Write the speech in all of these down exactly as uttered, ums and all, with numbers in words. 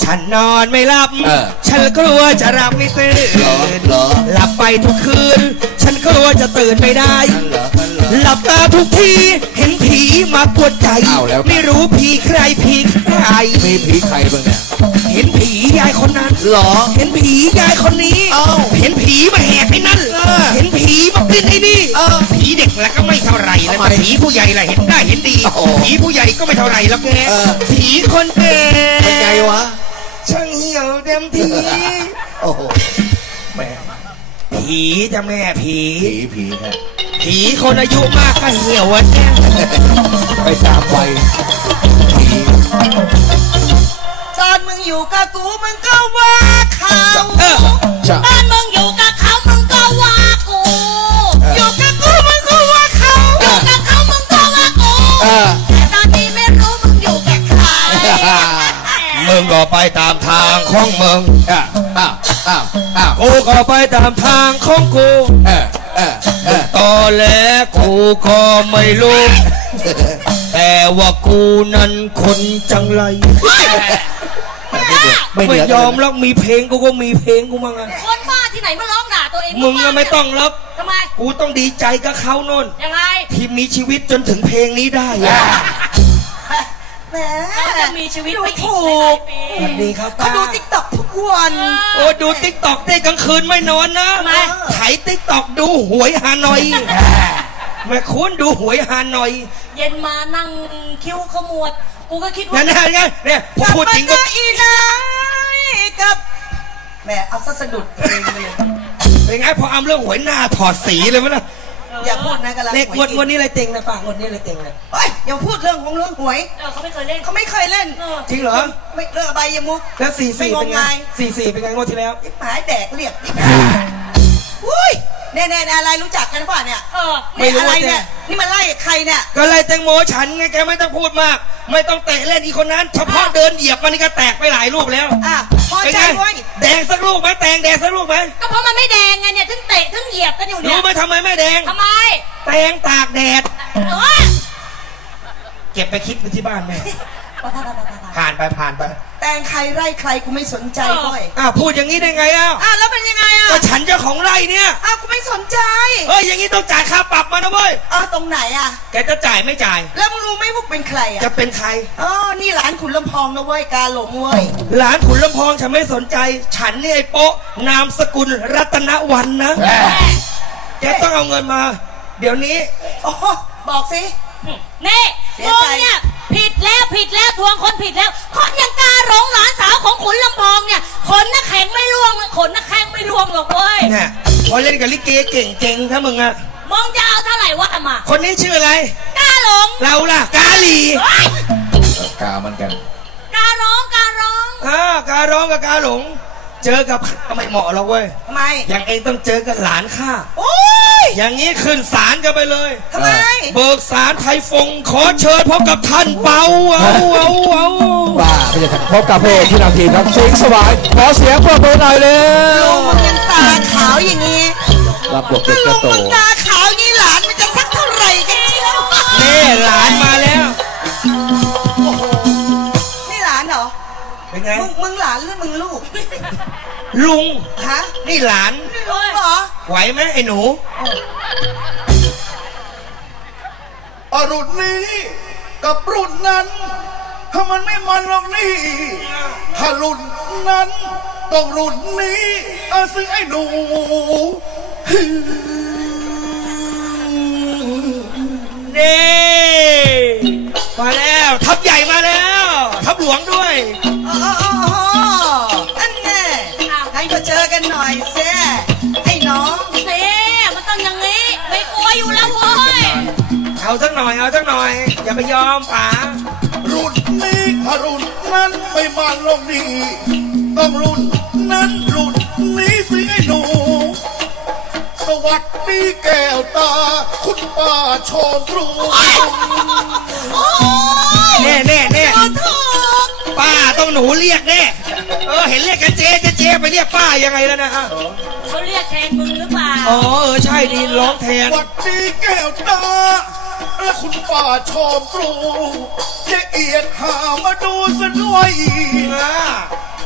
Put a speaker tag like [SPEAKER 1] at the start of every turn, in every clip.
[SPEAKER 1] ฉันนอนไม่หลับ
[SPEAKER 2] เออ
[SPEAKER 1] ฉันกลัวจะหลับไม่ตื่น
[SPEAKER 2] เหรอเหรอ
[SPEAKER 1] หลับไปทุกคืน ฉันกลัวจะตื่นไม่ได้
[SPEAKER 2] นั่นเหรอนั่นเหรอ
[SPEAKER 1] หลับตาทุกทีเห็นผีมากวนใจ
[SPEAKER 2] อ้าวแล้ว
[SPEAKER 1] ไม่รู้ผีใครผีใคร
[SPEAKER 2] มีผีใครบ้างเนี่ย
[SPEAKER 1] เห็นผียายคนนั้น
[SPEAKER 2] เหรอ
[SPEAKER 1] เห็นผียายคนนี้
[SPEAKER 2] เอ้า
[SPEAKER 1] เห็นผีมาแหกไอ้นั่น
[SPEAKER 2] เออ
[SPEAKER 1] เห็นผีมาปิ้นไอ้นี่
[SPEAKER 2] เออ
[SPEAKER 1] ผีเด็กแล้วก็ไม่เท่าไหรแล้ว
[SPEAKER 2] ทำไม
[SPEAKER 1] ผีผู้ใหญ่ล่ะเห็นได้เห็นดี
[SPEAKER 2] โอ้โห
[SPEAKER 1] ผีผู้ใหญ่ก็ไม่เท่าไหรแล้วแก
[SPEAKER 2] เออ
[SPEAKER 1] ผีคนแก่
[SPEAKER 2] เป็นไงวะ
[SPEAKER 1] ช่างเหี่ยวเต็มที
[SPEAKER 2] โอ้โห
[SPEAKER 1] แม่ผีจะแม่ผี
[SPEAKER 2] ผีผีฮะ
[SPEAKER 1] ผีคนอายุมากก็เหี่ยวอะแจ้
[SPEAKER 2] ไปตามไปผี
[SPEAKER 3] ตอนมึงอยู่กับกูมึงก็ว่าเขา
[SPEAKER 1] เออ
[SPEAKER 2] จะ
[SPEAKER 3] ตอนมึงอยู่กับเขามึงก็ว่ากู อยู่กับกูมึงก็ว่าเขา อยู่กับเขามึงก็ว่ากู
[SPEAKER 2] เออ
[SPEAKER 3] แต่ตอนนี้ไม่รู้มึงอยู่กับใคร
[SPEAKER 1] มึงก็ไปตามทางของมึง
[SPEAKER 2] อ้าวอ้าวอ้าวอ้าว
[SPEAKER 1] กูก็ไปตามทางของกู
[SPEAKER 2] เออเออเออ
[SPEAKER 1] ตอนแรกกูก็ไม่รู้ แต่ว่ากูนั้นคนจังไร
[SPEAKER 2] ไม่เห
[SPEAKER 1] ไม่
[SPEAKER 2] นือย
[SPEAKER 1] อมแล้วมีเพลงกูก็มีเพลงกูมั่งอะ
[SPEAKER 3] คนบ้าที่ไหนมาร้องด่าตัวเอง
[SPEAKER 1] มึงก็ไม่ต้องรับ
[SPEAKER 3] ทำไม
[SPEAKER 1] กูต้องดีใจกับเขาโน่น
[SPEAKER 3] ยังไง
[SPEAKER 1] ที่มีชีวิตจนถึงเพลงนี้ได้อะ
[SPEAKER 3] แหมเขาจะมีชีวิตไม่อีก
[SPEAKER 4] ถู
[SPEAKER 3] หลาย
[SPEAKER 4] ก
[SPEAKER 3] ๆปี
[SPEAKER 1] สวัสดีครับ
[SPEAKER 4] เขา
[SPEAKER 1] ป้า
[SPEAKER 4] ดูติ๊กต็อกทุกวัน
[SPEAKER 1] โอ้ดูติ๊กตอกได้กลางคืนไม่นอนนะ
[SPEAKER 3] ทำไม
[SPEAKER 1] ไถติ๊กตอกดูหวยฮานอยแม่คุณดูหวยฮานอย
[SPEAKER 3] เย็นมานั่งคิ้วขมวด กูก็คิดว่า
[SPEAKER 1] นั่นนะไงเนี่ยผมพูดจริงก็
[SPEAKER 4] กับอีนายกับแหม่เอาซะสะดุดเพลงไปเลย
[SPEAKER 1] เป็นไงพออ้ำเรื่องหวยหน้าถอดสีเลยมั้ยล่ะ
[SPEAKER 4] อย่าพูดนะกำลัง
[SPEAKER 1] เลขงวด
[SPEAKER 4] ห
[SPEAKER 1] ง
[SPEAKER 4] ว
[SPEAKER 1] วย ดนี้อะไรเต็งนะป้างวดนี้อะไรเต็งนะ
[SPEAKER 4] เฮ้ยอย่าพูดเรื่องของเรื่องหวย
[SPEAKER 3] เออเขาไม่เคยเล่น
[SPEAKER 4] เขาไม่เคยเล่น
[SPEAKER 3] เออ
[SPEAKER 1] จริงเหรอ
[SPEAKER 4] ไม่เลิกใบยมุก
[SPEAKER 1] แล้วสี่สี่
[SPEAKER 4] ไม่
[SPEAKER 1] เป็น
[SPEAKER 4] งม
[SPEAKER 1] ไง
[SPEAKER 4] งาย
[SPEAKER 1] สี่สี่เป็นไงงวดที่แล้ว
[SPEAKER 4] หมายแดกเรียกอุ้ยแน่ๆอะไรรู้จักกันป่ะเนี่ย
[SPEAKER 3] เออ
[SPEAKER 1] ไม่รู้
[SPEAKER 4] นี่อะไร
[SPEAKER 1] ว่า
[SPEAKER 4] เนี่ยนี่มันไล่ใครเนี่ย
[SPEAKER 1] ก็เลยแตงโมฉันไงแกไม่ต้องพูดมาก ไม่ต้องเตะเล่นอีกคนนั้น เฉพาะเดินเหยียบมันนี่ก็แตกไปหลายลูกแล้ว
[SPEAKER 4] อ่ะพอ
[SPEAKER 1] เป็น
[SPEAKER 4] ใจ
[SPEAKER 1] ไง
[SPEAKER 4] ไว้ย
[SPEAKER 1] แดงสักลูกไหมแตงแดงสักลูกไหม
[SPEAKER 3] ก็เพราะมันไม่แดงไงเนี่ยถึงเตะถึงเหยียบกันอยู่เนี่
[SPEAKER 1] รู้
[SPEAKER 3] ย
[SPEAKER 1] ไหมทำไมไม่แดง
[SPEAKER 3] ทำไม
[SPEAKER 1] แตงตากแดด
[SPEAKER 3] เออ
[SPEAKER 1] เก็บไปคิดไปที่บ้านแม่ผ่านไปผ่านไป
[SPEAKER 4] แต่งใครไล่ใครกูไม่สนใจเว้ย
[SPEAKER 1] อ้าวพูดอย่างนี้ได้ไงอ้าว
[SPEAKER 4] อ่ะแล้วเป็นยังไงอ่ะ
[SPEAKER 1] ก็ฉันเจ้าของไร่เนี่ย
[SPEAKER 4] อ้าวกูไม่สนใจ
[SPEAKER 1] เอ้ยอย่างนี้ต้องจ่ายค่าปรับมานะเว้ย
[SPEAKER 4] อ้าวตรงไหนอ่ะ
[SPEAKER 1] แกจะจ่ายไม่จ่าย
[SPEAKER 4] แล้วมึงรู้ไหมพวกเป็นใครอ่ะ
[SPEAKER 1] จะเป็นใคร
[SPEAKER 4] อ๋อนี่หลานขุนลำพองนะเว้ยกาหลงเว้ย
[SPEAKER 1] หลานขุนลำพองฉันไม่สนใจ ฉันนี่ไอ้โป๊ะนามสกุลรัตนวันนะ แกต้องเอาเงินมา เดี๋ยวนี้
[SPEAKER 4] โอ้บอกสิ
[SPEAKER 3] นี่
[SPEAKER 4] เสีย
[SPEAKER 3] มึง
[SPEAKER 4] ใจ
[SPEAKER 3] เนี่ยผิดแล้วผิดแล้วทวงคนผิดแล้วคนอย่างการหลงหลานสาวของขุนลำพองเนี่ยขนน่ะแข็งไม่ร่วงขนน่ะแข็งไม่ร่วงหรอกเว้ย
[SPEAKER 1] เนี่ยพอเล่นกับลิเกเก่งๆถ้ามึงอะ
[SPEAKER 3] มึงจะเอาเท่าไหร่วะมา
[SPEAKER 1] คนนี้ชื่ออะไร
[SPEAKER 3] กาหลง
[SPEAKER 1] เราล่ะ กาลี
[SPEAKER 3] เฮ้ย
[SPEAKER 2] กาเหมันกัน
[SPEAKER 3] การร้องการร้อง
[SPEAKER 1] อ่าการ้องกับกาหลง เจอกับไม่เหมาะหรอกเว้ย
[SPEAKER 4] ทำไม
[SPEAKER 1] อย่างเองต้องเจอกับหลานข้า
[SPEAKER 4] โอ้ย
[SPEAKER 1] อย่างนี้ขึ้นศาลกันไปเลย
[SPEAKER 4] ทำไม
[SPEAKER 1] เบิกศาลไทยฟงขอเชิญพบกับท่านเปาเอาเอาเอา
[SPEAKER 2] บ้าไม่ใช่ครับพบกับเพลงที่นำทีมครับสิงห์สวายขอเสียงปรบมือหน่อยเลย
[SPEAKER 4] ลุงมึงยังตาขาวอย่างงี้
[SPEAKER 2] รับบทเป็
[SPEAKER 4] ถ้าน
[SPEAKER 2] ก
[SPEAKER 4] ลุ
[SPEAKER 2] ระ
[SPEAKER 4] ง
[SPEAKER 2] โต
[SPEAKER 4] มึงตาขาวอย่างงี้หลานมันจะสักเท่าไหร่กันเชียว
[SPEAKER 1] นี่หลานมาแล้ว
[SPEAKER 4] โอ้โหนี่หลานเหรอ
[SPEAKER 1] เป็นไง
[SPEAKER 4] มึงมึงหลานหรือมึงลูก
[SPEAKER 1] ลุง
[SPEAKER 4] ฮะ
[SPEAKER 1] นี่หลาน
[SPEAKER 4] นี่ลุงเหรอ
[SPEAKER 1] ไหวไหมไอ้หนู
[SPEAKER 5] อรุ่นนี้กับรุ่นนั้นถ้ามันไม่มันหรอกนี่ถ้ารุ่นนั้นต้องรุ่นนี้อาซึ่งไอ้หนู
[SPEAKER 1] นี่มาแล้วทัพใหญ่มาแล้วทัพหลวงด้วย
[SPEAKER 4] อ๋ออ๋ออ๋ออันแน่ให้มาเจอกันหน่อยแซ่ไอ้น้อง
[SPEAKER 3] นี่มันต้องอย่างนี้ไม่กลัวอยู่แล้วเว้ย
[SPEAKER 1] เอาสักหน่อยเอาสักหน่อย อย่าไปยอมป๋า
[SPEAKER 5] รุ่นนี้ถ้ารุ่นนั้นไม่มันหรอกนี่ต้องรุ่นนั้นรุ่นนี้สิไอ้หนู สวัสดีแก้วตา คุณป้าโชมตรู
[SPEAKER 4] โอ้ย
[SPEAKER 1] แน่แน่แน่
[SPEAKER 4] ขอโทษ
[SPEAKER 1] ป้าต้องหนูเรียกแน่เออเห็นเรียกกันเจ๊เจ๊เจ๊ไปเรียกป้ายังไงแล้วนะฮะ
[SPEAKER 3] เขาเรียกแทนมึงหรือเปล่า
[SPEAKER 1] อ๋อเออใช่ดีร้องแทน
[SPEAKER 5] สวัสดีแก้วตา และคุณป้าโชมตรูจะเอียดหามาดูซะด้วย
[SPEAKER 1] อ่า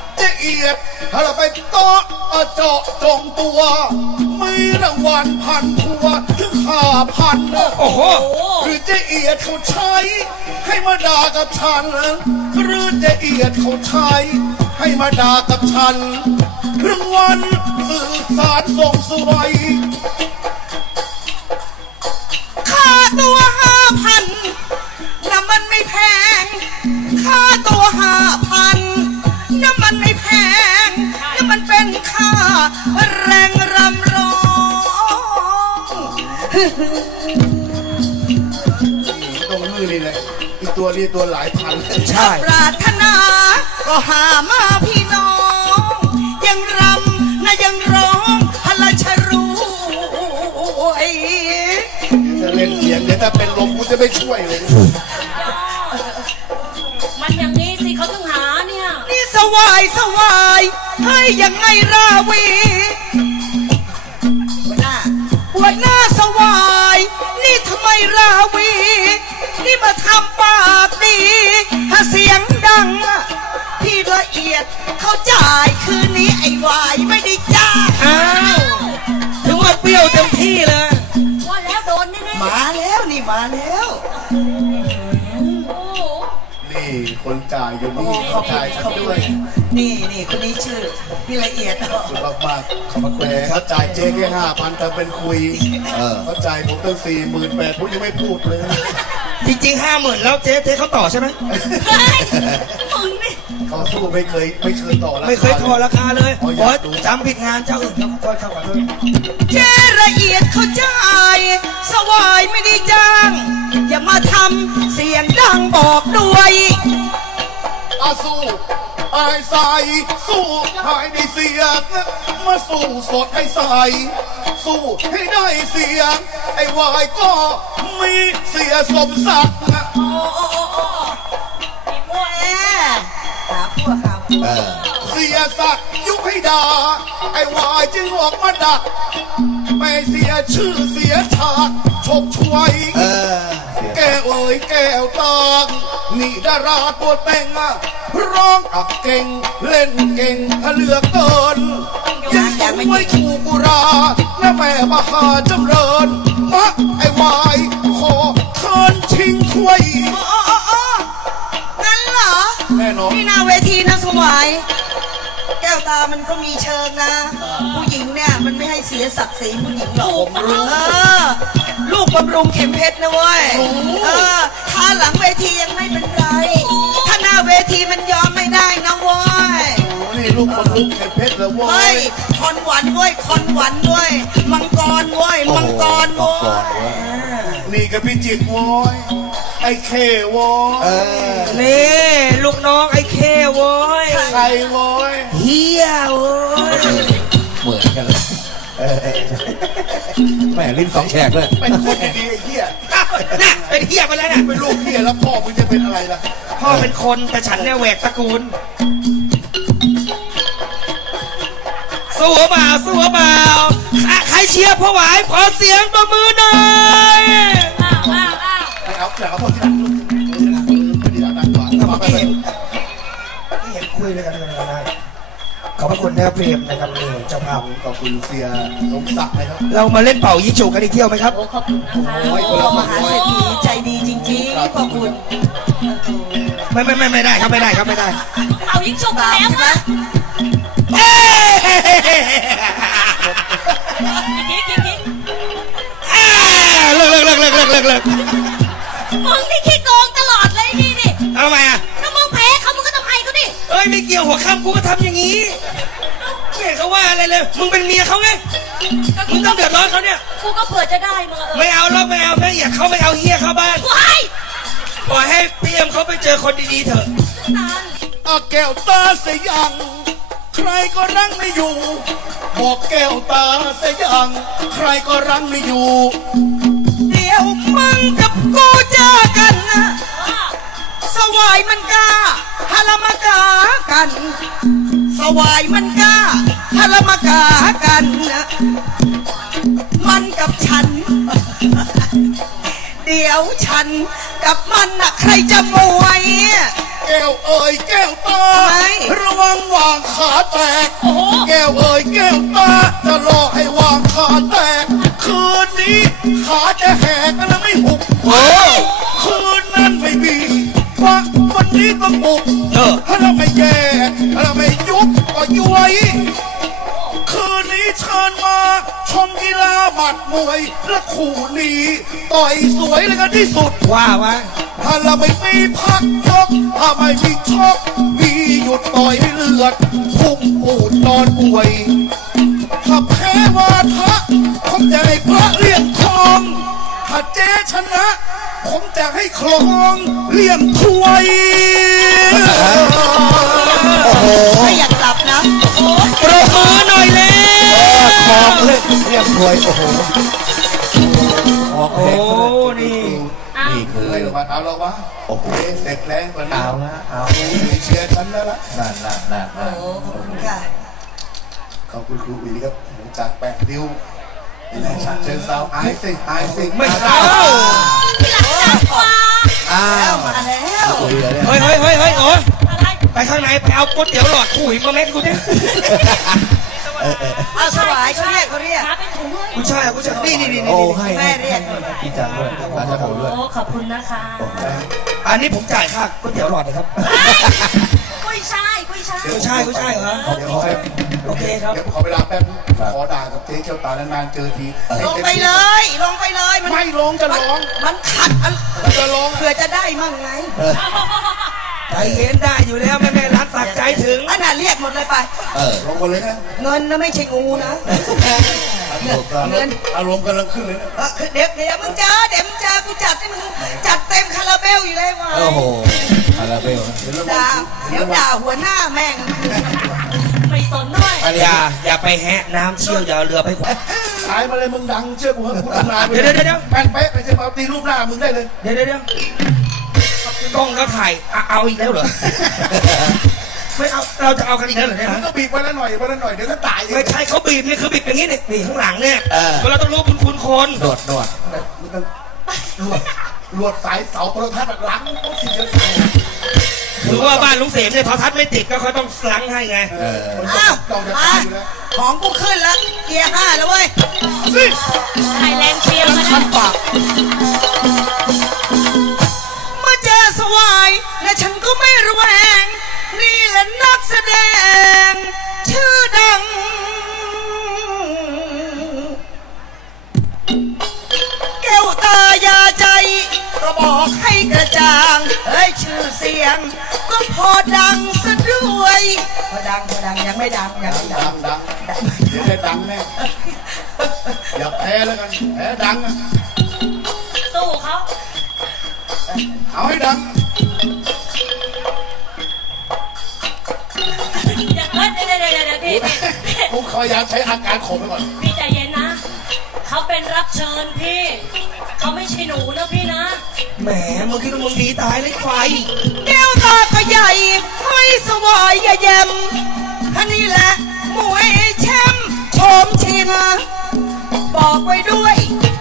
[SPEAKER 5] อียดถ้าเราไปโต๊ะเจาะจงตัวมีรางวัลพันทัวถึงห้าพัน
[SPEAKER 1] โอ้โห
[SPEAKER 5] หรือจะเอียดเขาใช้ ให้มาด่ากับฉัน หรือจะเอียดเขาใช้ ให้มาด่ากับฉันรางวัลสื่อสารส่งสวย
[SPEAKER 4] ค่าตัวห้าพันน้ำมันไม่แพง ค่าตัวห้าพันน้ำมันไม่แพงน้ำมันเป็นค่าแรงรำร้อง
[SPEAKER 5] ตรงนี้นี่เลยอีกตัวนี้ตัวหลายพัน
[SPEAKER 1] ใช่
[SPEAKER 4] ปรารถนา ก็หามาพี่น้อง ยังรำนะยังร้องฮลชรูไอ
[SPEAKER 5] จะเล่นเสียงเดี๋ยวถ้าเป็นลมกูจะไม่ช่วยเลย
[SPEAKER 3] มันอย่างนี้สิเขาถึงหาเนี่ย
[SPEAKER 4] นี่สวายสวายให้ยังไงราวีหัวหน้าหัวหน้าสวาย นี่ทำไมราวี นี่มาทำปากดีถ้าเสียงดังอะพี่ละเอียดเขาจ่ายคืนนี้ไอ้วายไม่ได้จ้าง
[SPEAKER 1] อ้าวถึงว่าเปรี้ยวเต็มที่เลย
[SPEAKER 3] ว่าแล้วโดนแน่ๆ
[SPEAKER 4] มาแล้วนี่มาแล้ว
[SPEAKER 3] โอ้โห
[SPEAKER 5] นี่คนจ่ายอยู่
[SPEAKER 4] โอ้
[SPEAKER 5] นี่
[SPEAKER 4] ขอบคุ
[SPEAKER 5] จ่า
[SPEAKER 4] ณ
[SPEAKER 5] ยฉั
[SPEAKER 4] ขอน บ
[SPEAKER 5] ด้
[SPEAKER 4] คุ
[SPEAKER 5] วย
[SPEAKER 4] ณนี่นี่คนนี้ชื่อพี่ละเอียด
[SPEAKER 5] ขอบคุณมากๆขอบคุณเขาจ่ายเจ๊แค่ห้าพันแต่เป็นคุยเขาจ่ายผมตั้งสี่หมื่นแปดผมยังไม่พูดเลย
[SPEAKER 1] จริงๆห้าหมื่นแล้วเจ๊เจ๊เขาต่อใช่ไหม
[SPEAKER 3] เฮ้ยมึงนี่
[SPEAKER 5] เขาสู้ไม่เคยไม่เคยต่อราคา
[SPEAKER 1] ไม่เคยทอราคาเลย
[SPEAKER 5] อ๋ออ
[SPEAKER 1] โอ้
[SPEAKER 5] ยาย กดู
[SPEAKER 1] จำผิดงานเจ้าอื่นเขาขอโทษครับขอโทษ
[SPEAKER 4] เจละเอียดเขาจ่ายสวายไม่ได้จ้าง อย่ามาทำเสียงดังบอกด้วย
[SPEAKER 5] อาสู้ไอ้ใส่สู้ให้ได้เสียงมาสู้สดให้ใส่สู้ให้ได้เสียง ไอ้วายก็มีเสียสมศักดิ์
[SPEAKER 3] โอ้โอ้โอ้โอ้ไอ้พวก
[SPEAKER 4] แหมหาพวกหาพวก
[SPEAKER 5] เสียสักดิ์ยุคให้ด่าไอ้วายจึงออกมาดักไม่เสียชื่อเสียฉากชกช่วยแก้วเอ่ยแก้วตางนี่ดาราตัวเต็งอะร้องอักเก่งเล่นเก่งเหลือเกินยังสวยชูกุราและแม่มหาจำเริญมะไอ้วายขอเชิญชิงถ้วย
[SPEAKER 4] อ๋ออ๋ออ๋องั้นเหรอ
[SPEAKER 5] แน่นอน
[SPEAKER 4] นี่หนาเวทีนะสวาย แก้วตามันก็มีเชิงนะ ผู้หญิงเนี่ยมันไม่ให้เสียศักดิ์ศรีผู้หญิงหรอก
[SPEAKER 5] ผมรู้
[SPEAKER 4] เออ ลูกบำรุงเข็มเพชรนะเว้ย เออถ้าหลังเวทียังไม่เป็นไร ถ้าหน้าเวทีมันยอมไม่ได้นะเว้ย
[SPEAKER 5] โอ้นี่ลูกบอลลูกเข็มเพชรเหรอเว้
[SPEAKER 4] เฮ้
[SPEAKER 5] ย
[SPEAKER 4] ย คอนหวันเว้ย คอนหวันเว้ย มังกรเว้ย มังกรเว้ย
[SPEAKER 5] นี่กับพี่จิตรโว้ยไอ้เคโว้ย
[SPEAKER 1] นี่ลูกน้องไอ้เคโว้ย
[SPEAKER 5] ใครโว้ย
[SPEAKER 1] เฮียโว้ย
[SPEAKER 2] เหมือนกันเลยแม่ลิ้นสองแฉกเลย
[SPEAKER 5] เป็นคนดีๆไอ้เหี้ย
[SPEAKER 1] อ้าวน่ะเป็นเฮียไปแล้วน่ะ
[SPEAKER 5] เป็นลูกเหี้ยแล้วพ่อมึงจะเป็นอะไรล่ะ
[SPEAKER 1] พ่อเป็นคนแต่ฉันเนี่ยแหวกตระกูลสู้เปล่าสู้เปล่าอ่ะใครเชียร์พ่อหวายขอเสียงประมือหน่อย
[SPEAKER 3] อ้าวอ้าวอ้าว
[SPEAKER 5] ไปเอาแต่เอาพ่อที่หลังลูกที่หลังดังกว่า
[SPEAKER 1] เอา
[SPEAKER 5] มา
[SPEAKER 1] เมื่อ
[SPEAKER 5] ไป
[SPEAKER 1] กี้
[SPEAKER 5] ไป
[SPEAKER 1] เห็นที่เห็นคุยด้วยกันด้วยกันได้ขอบพระคุณนะครับเพรมนะครับนี่เจ้าภาพ
[SPEAKER 5] ขอบคุณเสียสมศักดิ์นะครับ
[SPEAKER 1] เรามาเล่นเป่ายิงฉุกกันอีกเที่ยวไหมครับ
[SPEAKER 3] โอ้ขอบคุณนะคะ
[SPEAKER 5] โอ้ย
[SPEAKER 4] โอ้มหาเศรษฐีใจดีจริงๆ ขอบคุณ
[SPEAKER 1] ไม่ไม่ไม่ไม่ได้ครับไม่ได้ครับไม่ได้
[SPEAKER 3] เอายิงฉุกมาแล้ววะ
[SPEAKER 1] เอ้ย
[SPEAKER 3] กิ๊กกิ๊กกิ๊ก
[SPEAKER 1] เอ้ยเลิกเลิกเลิกเลิกเลิกเลิกเลิก
[SPEAKER 3] มึงนี่ขี้โกงตลอดเลยนี่นี่
[SPEAKER 1] เอาไงอ่ะ
[SPEAKER 3] ถ้ามึงแพ้เขามึงก็ต้องให้เขาดิ
[SPEAKER 1] เอ้ยไม่เกี่ยวหัวค่ำกูก็ทำอย่างนี้ไม่เห็นเขาว่าอะไรเลยมึงเป็นเมียเขาไงมึงต้องเดือดร้อนเขาเนี่ย
[SPEAKER 3] กูก็เผื่อจะได้มึงเออ
[SPEAKER 1] ไม่เอาแล้วไม่เอาไม่อยากเขาไม่เอาเฮียเขาบ้าง
[SPEAKER 3] ว้าย
[SPEAKER 1] ปล่อยให้เตรียมเขาไปเจอคนดีๆเถอะ
[SPEAKER 3] นาน
[SPEAKER 5] อาแก้วตาเสียยัง ใครก็รังไม่อยู่ บอกแก้วตาเสียยัง ใครก็รังไม่อยู่
[SPEAKER 4] เดี๋ยวมึงกับกูเจอกันนะ สวายมันกล้าฮาลามากากัน สวายมันกล้าฮาลามากากันนะมันกับฉัน เดี๋ยวฉันกับมันนะใครจะมวย
[SPEAKER 5] แก้วเอ่ยแก้วตา
[SPEAKER 4] ทำไม
[SPEAKER 5] ระวังวางขาแตก
[SPEAKER 3] โอ้โห
[SPEAKER 5] แก้วเอ่ยแก้วตาจะรอให้วางขาแตก คืนนี้ขาจะแหกแล้วไม่หุบคืนนั้นไม่มีว่าวันนี้ต้องบุก
[SPEAKER 1] เออ
[SPEAKER 5] ถ้าเราไม่แย่ถ้าเราไม่ยุบก็ย้วยคืนนี้เชิญมาชมกีฬาหมัดมวยและคู่นี้ต่อยสวยเลยกันที่สุด
[SPEAKER 1] ว่าไว้
[SPEAKER 5] ถ้าเราไม่มีพักยกถ้าไม่มีชกมีหยุดต่อยให้เลือดพุ่งปูดนอนป่วยถ้าแพ้วาทะผมจะให้พระเลี่ยมทองถ้าเจ๊ชนะผมจะให้คลองเลี่ยมถ้วย
[SPEAKER 4] ไม่อยากหลับนะ
[SPEAKER 1] ปรบมือหน่อยเลย
[SPEAKER 2] ทองเล่นเรียบถวยโอ้โหออก
[SPEAKER 1] โอ้
[SPEAKER 2] เอง
[SPEAKER 1] นี่
[SPEAKER 5] นี่คืออะไรหรอวะเอาแล้ววะโอ้โหเสร็จแล้ววันนี้
[SPEAKER 2] เอาละเอา
[SPEAKER 5] เชียร์ฉันแล้วละ
[SPEAKER 2] นั่นนั่นนั่นนั่น
[SPEAKER 4] โอ้ขอบคุณค่ะ
[SPEAKER 5] ขอบคุณครูอุ๋ยครับจากแปดริ้วนี่แหละฉะเชิญเซาไอซ์สิไอซ์สิ
[SPEAKER 1] ไม่เอา
[SPEAKER 3] ที่หลังดังกว่า
[SPEAKER 2] อ้า
[SPEAKER 4] แล้ว
[SPEAKER 2] ว
[SPEAKER 4] มาแล้ว
[SPEAKER 2] คุยเลยเนี่ย
[SPEAKER 1] เฮ้ยเฮ้ยเฮ้ยเฮ้ยโอ้ย
[SPEAKER 3] อะไร
[SPEAKER 1] ไปข้างในไปเอาก๋วยเตี๋ยวหลอดขุยมาเม็ดกูดิ
[SPEAKER 4] เอาสวายเขาเรียกเขาเรียก
[SPEAKER 3] มาเป็นถุงเลย
[SPEAKER 1] กูใช่กูใช่นี่นี่นี่
[SPEAKER 2] โอ้
[SPEAKER 1] นี่
[SPEAKER 2] ให้
[SPEAKER 4] แม่เรียก
[SPEAKER 2] พี่จังด้วยร้านจะโหด้วย
[SPEAKER 3] โอ้ขอบคุณนะคะ
[SPEAKER 1] อันนี้ผมจ่ายค่าก๋วยเตี๋ยวหลอดนะครับ
[SPEAKER 3] กุ้ยช่ายกุ้ยช่าย
[SPEAKER 1] กูใช่กูใช่เหรอ
[SPEAKER 5] เดี๋ยวขอ
[SPEAKER 1] โอเคครับ
[SPEAKER 5] เดี๋ยวขอเวลาแป๊บขอด่ากับเจ๊เกียวตานานๆเจอที
[SPEAKER 4] ลงไปเลย ลงไปเลยมัน
[SPEAKER 5] ไม่ลงจะร้อง
[SPEAKER 4] มันขัดอัน
[SPEAKER 5] จะร้อง
[SPEAKER 4] เผื่อจะได้มั่งไง
[SPEAKER 1] ใจเย็นได้อยู่แล้วแม่แม่รัดสักใจถึง
[SPEAKER 4] อันน่ะเรียกหมดเลยไป
[SPEAKER 2] เออ
[SPEAKER 5] ลงกันเลยนะ
[SPEAKER 4] เงินนะไม่ใช่งูนะ เงิน
[SPEAKER 5] อารมณ์กำลังขึ้นเลยนะ
[SPEAKER 4] เออเดี๋ยวเดี๋ยวมึงเจอเดี๋ยวมึงเจอกูจัดให้มึงจัดเต็มคาราเบลอยู่เลยว่ะ
[SPEAKER 2] โอ้โหคาราเบล
[SPEAKER 5] เดี๋ยวเรา
[SPEAKER 4] ด่าเดี๋ยวด่าหัวหน้าแม่ง
[SPEAKER 3] ไม่สนด้วย
[SPEAKER 1] อย่าอย่าไปแฮะน้ำเชี่ยวอย่าเอาเรือไปขวา
[SPEAKER 5] ตายมาเลยมึงดังเชื่อกูเถอะกูทำนายไป
[SPEAKER 1] เดี๋ยวเดี๋ยวเดี๋ยว
[SPEAKER 5] แป้นเป๊ะไปเจอมาตีรูปหน้ามึงได้เลย
[SPEAKER 1] เดี๋ยวเดี๋ยวเดี๋ยวกล้องก็ถ่ายอ่ะเอาอีกแล้วเหรอ ไม่เอาเราจะเอากันอีกแล้วเหรอเนี่ย
[SPEAKER 5] มึงก็บีบวันละหน่อยวันละหน่อยเดี๋ยวก็ตายเอง
[SPEAKER 1] ไม่ใช่เขาบีบนี่คือบีบอย่างนี้เนี่ยนี่ข้างหลังเนี่ย
[SPEAKER 2] เออ
[SPEAKER 1] เราต้องรู้บุญคุณคน
[SPEAKER 2] โดดโดด
[SPEAKER 5] มึงต้องลวดลวดสายเสาโทรทัศน์แบบล้างต้องทีเดียว
[SPEAKER 1] คือว่าบ้านลุงเสมเนี่ยโทรทัศน์ไม่ติดก็เขาต้องฟลังให้ไง
[SPEAKER 2] เออ
[SPEAKER 4] อ้าว
[SPEAKER 5] ต้องจะ
[SPEAKER 4] มา
[SPEAKER 5] ตายอยู่แล้ว
[SPEAKER 4] ของกูขึ้นแล้วเกียร์ห้าแล้วเว้ย
[SPEAKER 5] สิ
[SPEAKER 3] ไทยแลนด์เชียร์มา
[SPEAKER 5] คันปาก
[SPEAKER 4] มาเจอสวายและฉันก็ไม่ระแวง นี่แหละนักแสดง ชื่อดัง แก้วตายาใจ ก็บอกให้กระจ่างเฮ้ยชื่อเสียง ก็พอดังซะด้วยพอดังพอดังยังไม่ดังยังไม่ดั
[SPEAKER 5] ดั
[SPEAKER 4] ง
[SPEAKER 5] งดังเดี๋ยวได้ดังแน่อย่าแพ้แล้วกันแพ้ดังอะ
[SPEAKER 3] สู้เขา
[SPEAKER 5] เอาให้ดัง
[SPEAKER 3] อย่าเฮ้ยเดี๋ยวเดี๋ยวเดี๋ยวเดี๋ยวพี่พี่
[SPEAKER 5] ผมขออยากใช้อาการข่มไปก่อน
[SPEAKER 3] พี่ใจเย็นนะ เขาเป็นรับเชิญพี่ เขาไม่ใช่หนูนะพี่นะ
[SPEAKER 1] แหมมึงคิดว่ามึงดีตายเลยไฟ
[SPEAKER 4] แก้วตาก็ใหญ่ห้อยสวายอย่าแยมท่านี่แหละมวยแชมป์โฉมชิงบอกไว้ด้วย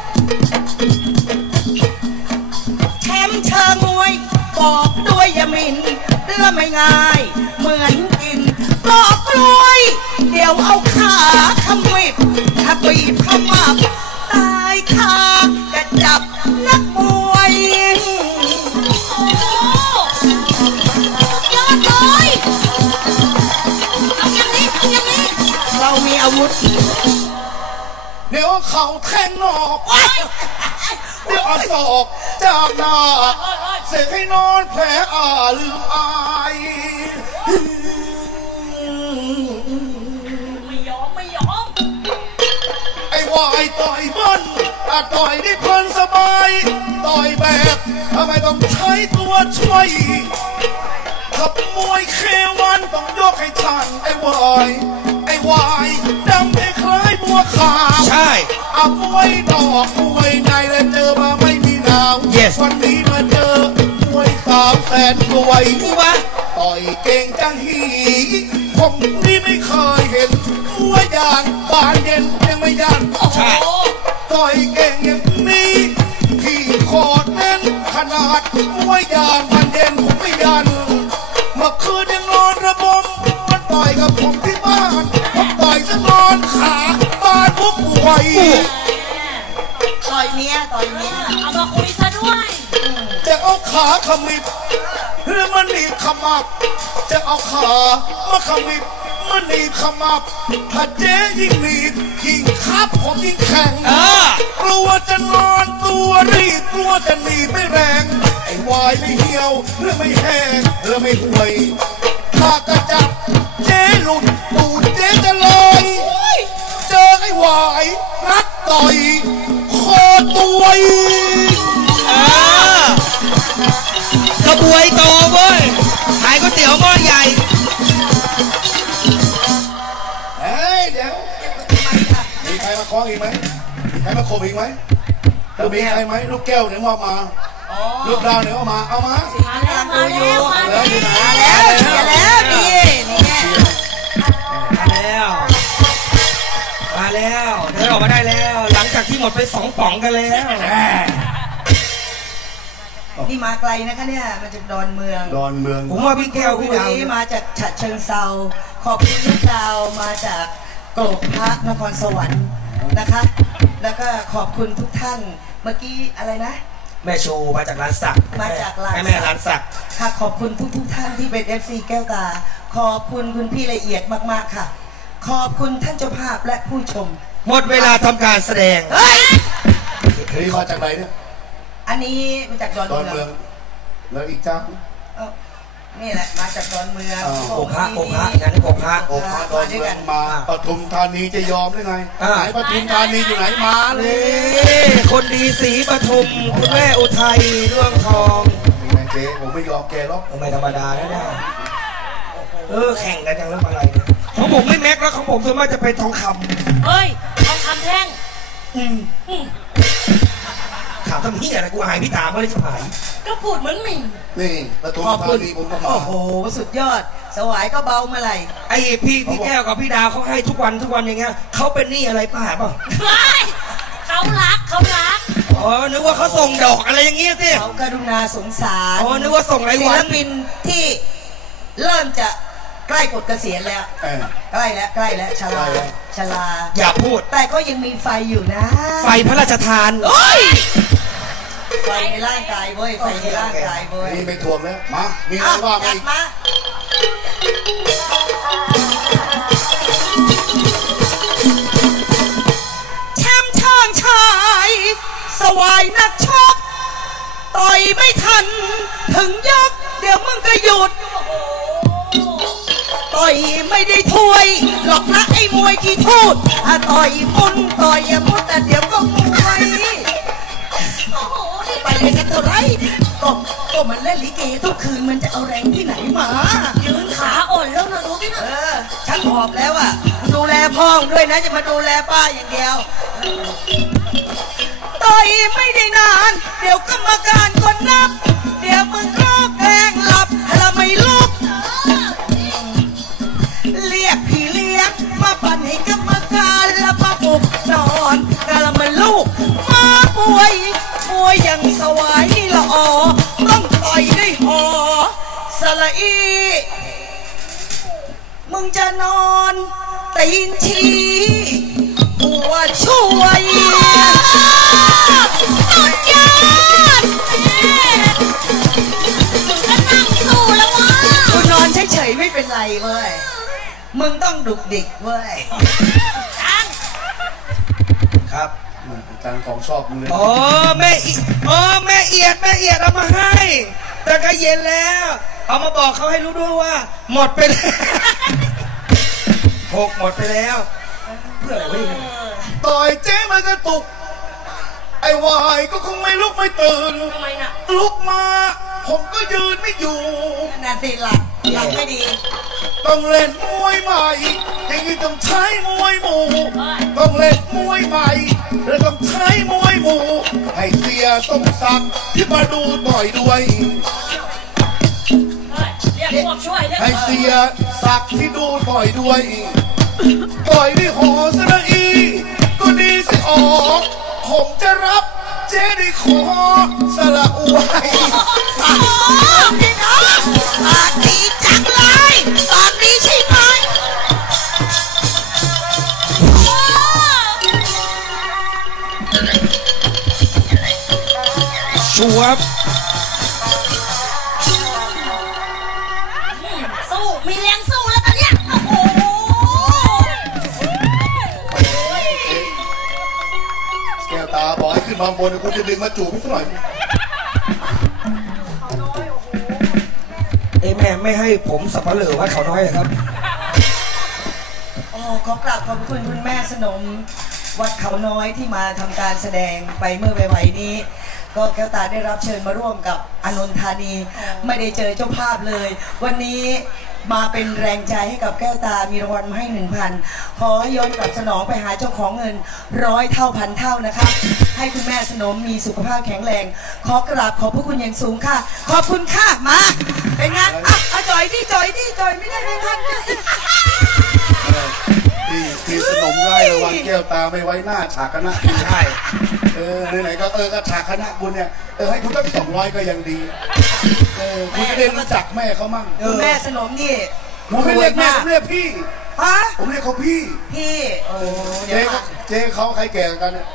[SPEAKER 4] แชมป์เชิงมวย บอกด้วยอย่าหมินและไม่ง่าย เหมือนกินปลอกกล้วย เดี๋ยวเอาขาขมิบถ้าบีบขมับ ตายคากระจับนักมวย
[SPEAKER 3] โอ้ยอดเลยเอาอย่างนี้เอาอย่างนี้
[SPEAKER 4] เรามีอาวุธ
[SPEAKER 5] เดี๋ยวเขาแทงนอก
[SPEAKER 3] ว้าย
[SPEAKER 5] เดี๋ยวเอาศอกจากหน้าเสกให้นอนแผลอ่าลืมอาย
[SPEAKER 3] ไม่ยอมไม่ยอม
[SPEAKER 5] ไอ้วายต่อยมันอาต่อยได้เพลินสบาย ต่อยแบบทำไมต้องใช้ตัวช่วยขับมวยเควันต้องยกให้ทันไอ้วายไอ้วายดำให้คล้ายบัวขาว
[SPEAKER 1] ใช่
[SPEAKER 5] เอามวยดอกมวยในแล้วเจอมาไม่มีหนาว
[SPEAKER 1] Yes
[SPEAKER 5] วันนี้มาเจอมวยสาวแสนสวย
[SPEAKER 1] กูวะ
[SPEAKER 5] ต่อยเก่งจังหีผมนี่ไม่เคยเห็นมวยอย่างบานเย็นยังไม่ยัน
[SPEAKER 1] ใช่
[SPEAKER 5] ต่อยเก่งอย่างนี้ที่คอร์ดเน้นขนาดมวยอย่างบานเย็นผมไม่ยันเมื่อคืนยังนอนระบมมันต่อยกับกับผมที่บ้านผมต่อยซะนอนขาบ้านผมป่วย
[SPEAKER 4] ต่อยเมียต่อยเมีย
[SPEAKER 3] เอามาคุยซะด้วย
[SPEAKER 5] จะเอาขาขมิบหรือมันหนีบขมับ จะเอาขามาขมิบมันหนีบขมับ ถ้าเจ๊ยิ่งหนีบยิ่งคับผมยิ่งแข็ง
[SPEAKER 1] เออ
[SPEAKER 5] กลัวจะนอนตัวรีบกลัวจะหนีบไม่แรง ไอ้วายไม่เหี่ยวหรือไม่แห้งหรือไม่ห่วย ถ้ากระจับเจ๊หลุดตูดเจ๊จะลอยเจอไอ้วายนัดต่อยคอตัวย
[SPEAKER 1] เออกระบวยโตเว้ยขายก๋วยเตี๋ยวหม้อใหญ่
[SPEAKER 5] เฮ้ยเดี๋ยวมีใครมาคล้องอีกไหมมีใครมาข่มอีกไหมถ้ามีใครไหมลูกแก้วเนี่ยว่ามาลูกดาวเนี่ยว่ามาเอามา
[SPEAKER 3] มาแล้วมาแล้วมา
[SPEAKER 5] เหลืออยู่ไหน
[SPEAKER 4] มาแล้วเชียร์แล้วนี่นี่
[SPEAKER 1] มาแล้ว มาแล้วเดินออกมาได้แล้ว หลังจากที่หมดไปสองป๋องกันแล้ว
[SPEAKER 4] นี่มาไกลนะคะเนี่ยมาจากดอนเมือง
[SPEAKER 5] ดอนเมือง
[SPEAKER 1] ผมว่าพี่แก้วพี่ดาว
[SPEAKER 4] นี่มาจากฉะเชิงเซาขอบคุณลูกดาวมาจากกรกพระนครสวรรค์นะคะ แล้วก็ขอบคุณทุกท่านเมื่อกี้อะไรนะ
[SPEAKER 1] แม่ชูมาจากร้านสัก
[SPEAKER 4] มาจากร้าน
[SPEAKER 1] แม่แม่ร้านสัก
[SPEAKER 4] ค่ะขอบคุณทุกทุกๆท่านที่เป็น เอฟ ซี แก้วตา ขอบคุณคุณพี่ละเอียดมากๆค่ะ ขอบคุณท่านเจ้าภาพและผู้ชม
[SPEAKER 1] หมดเวลาทำการแสดง
[SPEAKER 4] เฮ้ย
[SPEAKER 5] เฮ้ยมาจากไหนเนี่ย
[SPEAKER 4] อันนี้มาจากดอน
[SPEAKER 5] ดอน
[SPEAKER 4] เมื
[SPEAKER 5] เมื
[SPEAKER 4] อ
[SPEAKER 5] อง งแล้วอีกเจ้า
[SPEAKER 4] เอ้านี่แหละมาจากดอนเมือง
[SPEAKER 5] อ้าว
[SPEAKER 1] โอพระโอพระงานนี้โอพระ
[SPEAKER 5] โอ้มาดอนเมืองมาปทุมธานีจะยอมได้ไง
[SPEAKER 1] อ่า
[SPEAKER 5] ไหนปทุมธานีอยู่ไหนมาเล
[SPEAKER 1] นี่
[SPEAKER 5] ย
[SPEAKER 1] คนดีสีปทุมคุณแม่อุทัยเรื่องทอง
[SPEAKER 5] มีไหมเจ๊ผมไม่ยอมแกหรอก
[SPEAKER 1] ไม่ธรรมดานะเนี่ยเออแข่งกันอย่างเรื่องอะไรเนี่ยของผมไม่แม็กแล้วของผมส่วนมากจะเป็นทองค
[SPEAKER 3] เฮ้ยทองคำแท่ง
[SPEAKER 1] ำอืม
[SPEAKER 3] อืม
[SPEAKER 1] ถามทำเหี้ยอะไรกูหายพี่ตามก็เลยจะหาย
[SPEAKER 3] ก็พูดเหมือนหมี
[SPEAKER 5] นี่ปทุม
[SPEAKER 4] ขอบ
[SPEAKER 5] ธา
[SPEAKER 4] คุณ
[SPEAKER 5] นีผมก็มา
[SPEAKER 4] โอ้โหสุดยอด สวายก็เบาเมื่อไหร่
[SPEAKER 1] ไอ้พี่พี่แก้วกับพี่ดาวเขาให้ทุกวันทุกวันอย่างเงี้ยเขาเป็นหนี้อะไรป้าเปล่า
[SPEAKER 3] เฮ้ยเขารักเขารัก
[SPEAKER 1] อ๋อนึกว่าเขาส่งดอกอะไรอย่างเงี้ยสิ
[SPEAKER 4] เขากรุณาสงสาร
[SPEAKER 1] อ๋อนึกว่าส่งราย
[SPEAKER 4] ศิ
[SPEAKER 1] วั
[SPEAKER 4] ล
[SPEAKER 1] น
[SPEAKER 4] ปินที่เริ่มจะใกล้ปลดเกษียณแล้ว
[SPEAKER 5] เออ
[SPEAKER 4] ใกล้แล้วใกล้แล้วช
[SPEAKER 5] ใกล้
[SPEAKER 4] รา
[SPEAKER 5] แล้ว
[SPEAKER 4] ชรา
[SPEAKER 1] อย่าพูด
[SPEAKER 4] แต่ก็ยังมีไฟอยู่นะ
[SPEAKER 1] ไฟพระราชทาน
[SPEAKER 4] โอ้ยไฟในร่างกายเว้ยไฟในร่างกายเว้ย
[SPEAKER 5] นี่ไม่ทวงแล้วมามีอะไร
[SPEAKER 4] อ้าว
[SPEAKER 5] ว่ามา
[SPEAKER 4] จัด
[SPEAKER 5] อีก
[SPEAKER 4] มาแชมป์ช่างชายสวายนักชกต่อยไม่ทัน ถึงยก เดี๋ยวมึงก็หยุด ต่อยไม่ได้ถ้วยหรอกนะไอ้มวยกี่ทูดอะต่อยมุนต่อยอย่ามุนแต่เดี๋ยวก็มวย
[SPEAKER 3] โอ้โหนี่
[SPEAKER 4] ไปเลยกันเท่าไหรก็ก็มันเล่นลิเกทุกคืนมันจะเอาแรงที่ไหนมา
[SPEAKER 3] ยืนขาอ่อนแล้วนะดูพี่
[SPEAKER 4] เอ
[SPEAKER 3] นะ
[SPEAKER 4] อฉันหอบแล้วอ่ะดูแลพ่องด้วยนะจะมาดูแลป้าอย่างเดียวต่อยไม่ได้นาน เดี๋ยวกรรมการก็นับ เดี๋ยวมึงก็แกล้งหลับแล้วไม่ลุก เรียกพี่เลี้ยงมาปั่นให้กรรมการแล้วมาปลุกนอนกะละมันลูกมาป่วยป่วยอย่างสวายนี่ละออต้องต่อยด้วยหอสละอี มึงจะนอนตีนชีหัวช่วย
[SPEAKER 3] สุดยอดถึงก็นั่งสู้แล้ววะ
[SPEAKER 4] กูนอนเฉยๆไม่เป็นไรเว้ย มึงต้องดุกดิกเว้ย
[SPEAKER 3] จัง
[SPEAKER 1] ครับ
[SPEAKER 5] อาจารย์ของชอบมึงเลย
[SPEAKER 1] อ๋อแม่อีอ๋อแม่เอียดแม่เอียดเอามาให้ แต่ก็เย็นแล้ว เอามาบอกเขาให้รู้ด้วยว่า หมดไปแล้วหกหมดไปแล้ว เพื่ออะไรวะเนี่ย
[SPEAKER 5] ต่อยเจ๊มันกระตุก ไอ้วายก็คงไม่ลุกไม่ตื่น
[SPEAKER 3] ทำไมน่ะ
[SPEAKER 5] ลุกมา ผมก็ยืนไม่อยู่
[SPEAKER 4] นาทีหลักหลักไม่ดี
[SPEAKER 5] ต้องเล่นมวยใหม่อย่างนี้ต้องใช้มวยหมู่ต้องเล่นมวยใหม่และต้องใช้มวยหมู่ให้เสียสมศักดิ์ที่มาดูต่อยด้วย
[SPEAKER 3] เฮ้ยเรียกพวกช่วยเรียก
[SPEAKER 5] ให้เสียศักดิ์ที่ดูต่อยด้วย ต่อยด้วยหอสระอี ก็ดีสิออกผมจะรับเจ๊ได้ขอสละอวย
[SPEAKER 4] โอ้พี่น้องปากดีจังเลยปากดีใช่ไหม
[SPEAKER 1] ครับ
[SPEAKER 3] สู้มีแรงสู้แล้วตอนเนี้ยโอ้โห
[SPEAKER 5] แก้วตาบอกให้ขึ้นมาบนคุณจะดึงมาจูบให้สักหน่อย
[SPEAKER 1] เอ้แม่ไม่ให้ผมสับปะเหลือวัดเขาน้อยเหรอครับ
[SPEAKER 4] โอ้ขอกราบขอบคุณคุณแม่สนมวัดเขาน้อยที่มาทำการแสดงไปเมื่อไวๆนี้ ก็แก้วตาได้รับเชิญมาร่วมกับอานนทธานี ไม่ได้เจอเจ้าภาพเลย วันนี้มาเป็นแรงใจให้กับแก้วตามีรางวัลมาให้หนึ่งพันขอย้อนกลับสนองไปหาเจ้าของเงินร้อยเท่าพันเท่านะคะ ให้คุณแม่สนมมีสุขภาพแข็งแรง ขอกราบขอบพระคุณอย่างสูงค่ะ ขอบคุณค่ะมาเป็นไงอ่ะเอาจอยที่จอยที่จอยไม่ได้เป็นพัน
[SPEAKER 5] ที่ที่สนมไล่ระวังแก้วตาไม่ไว้หน้าฉากคณะ
[SPEAKER 1] ใช่
[SPEAKER 5] เออไหนๆก็เออก็ฉากคณะคุณเนี่ยเออให้คุณตั้งสองร้อยก็ยังดีเออคุณจะได้รู้จักแม่เขามั่ง
[SPEAKER 4] คุณแม่สนมนี่
[SPEAKER 5] ผมไม่เรียกแม่ผมเรียกพี่
[SPEAKER 4] ฮะ
[SPEAKER 5] ผมเรียกเขาพี่
[SPEAKER 4] พี่โอ้เดี๋
[SPEAKER 5] เจ๊
[SPEAKER 4] ยว
[SPEAKER 5] ก็เจ๊เขาใครแก่กันเนี่ย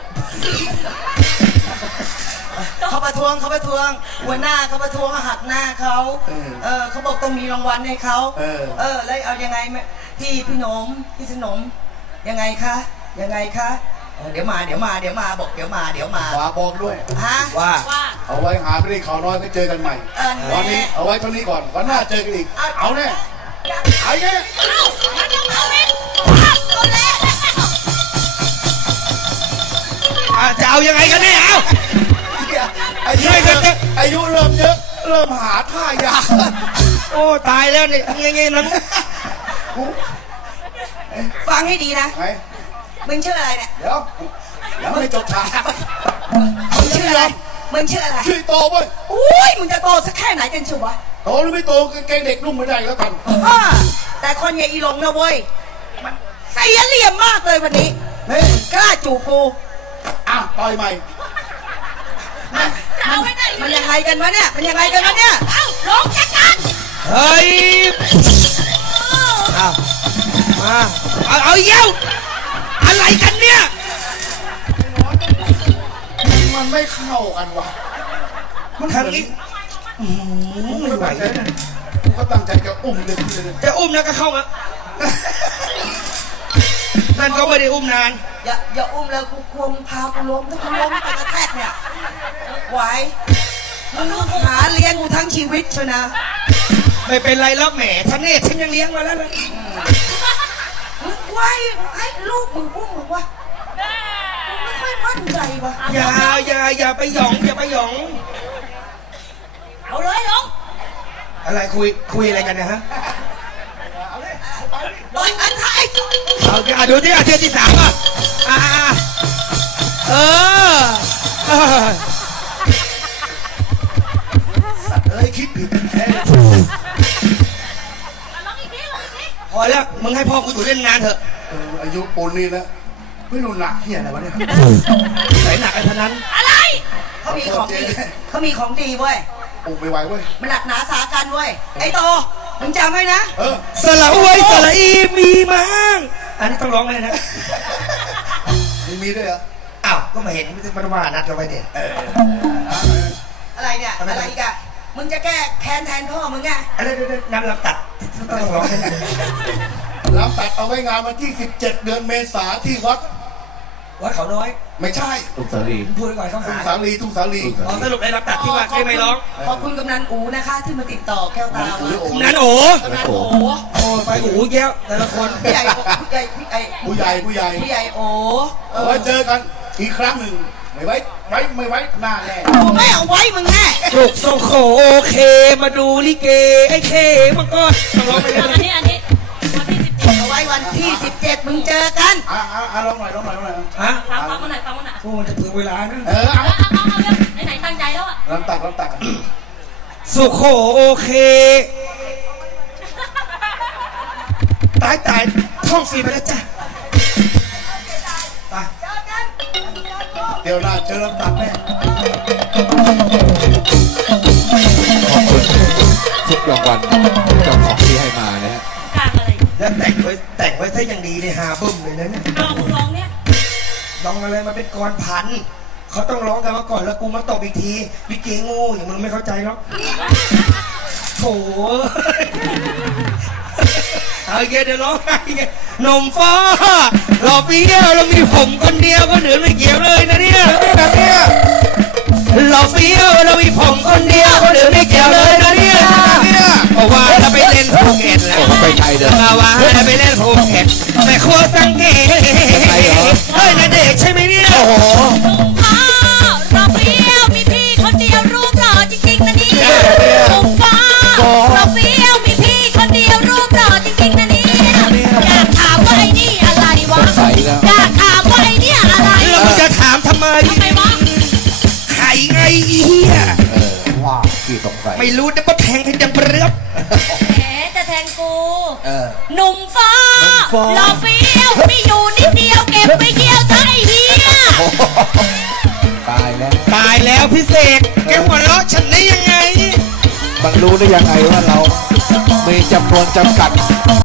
[SPEAKER 4] เขาประท้วงเขาประท้วงหัวหน้าเขาประท้วงหักหน้าเขาเออเขาบอกต้องมีรางวัลให้เขาเออแล้วเอายังไงแม่พี่พี่หนมพี่สนมยังไงคะยังไงคะเออเดี๋ยวมาเดี๋ยวมาเดี๋ยวมาบอกเดี๋ยวมาเดี๋ยวมา
[SPEAKER 5] ฝากบอกด้วย
[SPEAKER 4] ฮะ
[SPEAKER 1] ว่า
[SPEAKER 3] ว่า
[SPEAKER 5] เอาไว้หาไปได้ข่าวน้อยก็เจอกันใหม่
[SPEAKER 4] เออ
[SPEAKER 5] วันนี้เอาไว้เท่านี้ก่อนวันหน้าเจอกันอีก เอาแน่เอาแน่
[SPEAKER 3] เอ้ามันยังเอาเองเอาแล้ว
[SPEAKER 1] อ่ะจะเอายังไงกันเนี่ยเอา
[SPEAKER 5] อายุเยอะอายุเริ่มเยอะเริ่มหาท่ายาก
[SPEAKER 1] โอ้ตายแล้วเนี่ยยังไงนะ
[SPEAKER 4] ฟังให้ดีนะ
[SPEAKER 5] ไง
[SPEAKER 4] มึงชื่ออะไรเนี่ย
[SPEAKER 5] เดี๋ยวยังไม่จบฉาก
[SPEAKER 4] มึงชื่ออะไรมึงชื่ออะไร
[SPEAKER 5] ชื่อโตเว้ย
[SPEAKER 4] อุ้ยมึงจะโตสักแค่ไหนกันชัวะ
[SPEAKER 5] โตหรือไม่โตกางเกงเด็กนุ่มไม่ได้แล้วกัน
[SPEAKER 4] อ่าแต่คนอย่างอีหลงนะเว้ยมันเสียเหลี่ยมมากเลยวันนี้
[SPEAKER 5] เฮ้ย
[SPEAKER 4] กล้าจูบกู
[SPEAKER 5] อ่ะต่อยใหม่
[SPEAKER 4] มัน
[SPEAKER 3] จะเอาให้ได้
[SPEAKER 4] มันยังไงกันวะเนี่ย มันยังไงกันวะเนี่ย
[SPEAKER 3] เอ้าลงจัดการ
[SPEAKER 1] เฮ้ยเอามาเอาเอาเยี่ยวอะไรกันเนี่ย
[SPEAKER 5] มันไม่เข้ากันว่ะ มัน
[SPEAKER 1] ทางนี้อื้อหือไม่ไหวแล้วนะ
[SPEAKER 5] ผมก็ตั้งใจจะอุ้มเด็กเลย
[SPEAKER 1] จะอุ้มแล้วก็เข้ามานั่นก็ไม่ได้อุ้มนาน
[SPEAKER 4] อย่าอย่าอุ้มแล้วกูกลัวมึงพากูล้มถ้ากูล้มไปกระแทกเนี่ยไหวมึงหาเลี้ยงกูทั้งชีวิตเชียวนะ
[SPEAKER 1] ไม่เป็นไรแล้วแหมท่านเนตฉันยังเลี้ยงมาแล้วนะ
[SPEAKER 4] มึงไหวให้ลูกมึงอุ้มมึงวะมึงไม่ค่อยมั่นใจวะ
[SPEAKER 1] อย่าอย่าอย่าไปหยองอย่าไปหยอง
[SPEAKER 3] เอาเลยลง
[SPEAKER 1] อะไรคุยคุยอะไรกันเนะฮะ
[SPEAKER 4] ตอนอันท้าย
[SPEAKER 1] เอาอ่ะดูที่อาเทียที่สามอ่ะอ่ะอ่ะเออเออ
[SPEAKER 5] สัตว์เอ้ยคิดผิดแท้
[SPEAKER 3] เอาลงอีกทีลงอีกที
[SPEAKER 1] พอแล้วมึงให้พ่อกูอยู่เล่นงานเถอะ
[SPEAKER 5] เอออายุปูนนี่นะไม่รู้หนักเฮียอะไรวะเนี่ย
[SPEAKER 1] ใส่หนักไอ้พนัน
[SPEAKER 3] อะไร
[SPEAKER 4] เขามีของดีเขามีของดีเว้ย
[SPEAKER 5] อุ้มไม่ไหวเว้ย
[SPEAKER 4] มันหนักหนาสากันเว้ยไอ้โตมึงจำไว้นะ
[SPEAKER 5] เออ
[SPEAKER 1] สละอวยสละอีมีมั้งอันนี้ต้องร้องเลยนะ
[SPEAKER 5] มีมีด้วยเหรอ
[SPEAKER 1] อ้าวก็มาเห็นมันว่านัดเราไปเด็ด
[SPEAKER 4] อะไรเนี่ยอะไรอีกอะมึงจะแก้แค้นแทนพ่อมึงไง
[SPEAKER 1] อะไรเดี๋ยวๆน้ำลำตัดต้องร้องให้ได้
[SPEAKER 5] รับตัดเอาไว้งานวันที่สิบเจ็ดเดือนเมษาที่วัด
[SPEAKER 1] วัดเขาน้อย
[SPEAKER 5] ไม่ใช่
[SPEAKER 2] ตุกสาลี
[SPEAKER 1] พูดไปก่อนเขา
[SPEAKER 5] ทุ่
[SPEAKER 1] หาง
[SPEAKER 5] สาลีทุ่งสาลี
[SPEAKER 1] อ๋อสรุปได้รับตัดที่ว่าใครไม่ร้อง
[SPEAKER 4] ขอบคุณกำนันอูนะคะ ที่มาติดต่อแก้วตา
[SPEAKER 5] หรือโอ้
[SPEAKER 1] นั้นโอ้
[SPEAKER 4] กำนันโอ
[SPEAKER 1] โอ้ไปโอ้แก้วแต่ละคน
[SPEAKER 4] ผู้ใหญ่ผู้ใหญ่ผู้ใหญ่
[SPEAKER 5] ผู้ใหญ่ผู้ใหญ่
[SPEAKER 4] ผู้ใหญ่โอเอ
[SPEAKER 5] เอา
[SPEAKER 4] อ
[SPEAKER 5] ไว้เจอกันอีกครั้งหนึ่งไม่ไว้ไว้ไม่ไว้หน้าแน่
[SPEAKER 4] กูไม่เอาไว้มึงแน่
[SPEAKER 1] สุกโซโคโอเคมาดูลิเกไอ้เคมันก็ต้องร้องไปเลย
[SPEAKER 3] อันนี้อันนี้วันที่สิบเจ็ด
[SPEAKER 4] เอาไว้วันที่สิบเจ็ดมึงเจอกัน
[SPEAKER 5] อ่ะอ่ะอ่ะลองหน่อยลองหน่อยลองหน่อย
[SPEAKER 1] ฮะ
[SPEAKER 3] ฟังฟังมาหน่อยฟังมาหน่อย
[SPEAKER 1] โอ้มันจะเปลืองเวลานะ
[SPEAKER 5] เออเอา
[SPEAKER 3] เอาเอาเอาเอาเร็วไหนๆตั้งใจแล้วอ่ะ
[SPEAKER 5] ลำตัดลำตัด
[SPEAKER 1] สุโขโอเค ตายตายท่องฟรีไปแล้วจ้ะไป
[SPEAKER 5] เดี๋ยวหน้าเจอลำตัดแน่
[SPEAKER 2] ขอบคุณทุกรางวัลเจ้าของที่ให้มานะฮะ
[SPEAKER 3] กลางอะไร
[SPEAKER 1] แล้วแต่งไว้แต่งไว้ถ้ายังดีเนี่ยหาบึ้มเลยนะเนี่ย
[SPEAKER 3] เอามึงลองเนี่ย
[SPEAKER 1] ลองอะไรมาเป็นกรพันเขาต้องร้องกันมาก่อนแล้วกูมาตบอีกทีวิเกโง่อย่างมึงไม่เข้าใจหรอกโถ่เอาเงี้ยเดี๋ยวร้องไห้ไงหนมฟ้าหล่อเฟี้ยวเรามีผมคนเดียวก็เหนือไม่เกี่ยวเลยนะเนี่ยนะเนี่ยหล่อเฟี้ยวเรามีผมคนเดียวก็เหนือไม่เกี่ยวเลยนะเนี่ยเพราะว่าเราไปเล่นภูเก็ตแล้ว
[SPEAKER 2] โอ้ไปไกลเด้อ
[SPEAKER 1] มาว่าเราไปเล่นภูเก็ตแต่ครัวสังเกตเฮ้ยนาเดชน์ใช่ไหมเนี่ยโอ้โห
[SPEAKER 3] อ้าวเราเปรี้ยวมีพี่คนเดียวรูปหล่อจริงๆนะเนี่ยลุงฟ้าเราเปรี้ยวมีพี่คนเดียวรูปหล่อจริงๆนะเนี่ยอยากถามว่าไอ้นี่อะไรวะอยากถามว่าไอ้เนี่ยอะไร
[SPEAKER 1] แล้วมึงจะถามทำไม
[SPEAKER 3] ทำไมวะ
[SPEAKER 1] ไข่ไงอีเหี้ย
[SPEAKER 2] เออว่าขี้สงสัย
[SPEAKER 1] ไม่รู้นะว่าแทงให้จะเปรือบ
[SPEAKER 3] แหมจะแทงกู
[SPEAKER 2] เออ
[SPEAKER 3] หนุ่มฟ้า
[SPEAKER 2] หนุ่มฟ้า
[SPEAKER 3] หล่อเฟี้ยวมีอยู่นิดเดียวเก็บไปเกี่ยวซะไอ้เหี้ย
[SPEAKER 2] ตายแล้ว
[SPEAKER 1] ตายแล้วพี่เสกแกหัวเราะฉันได้ยังไง
[SPEAKER 2] มันรู้ได้ยังไงว่าเรา มีจำนวนจำกัด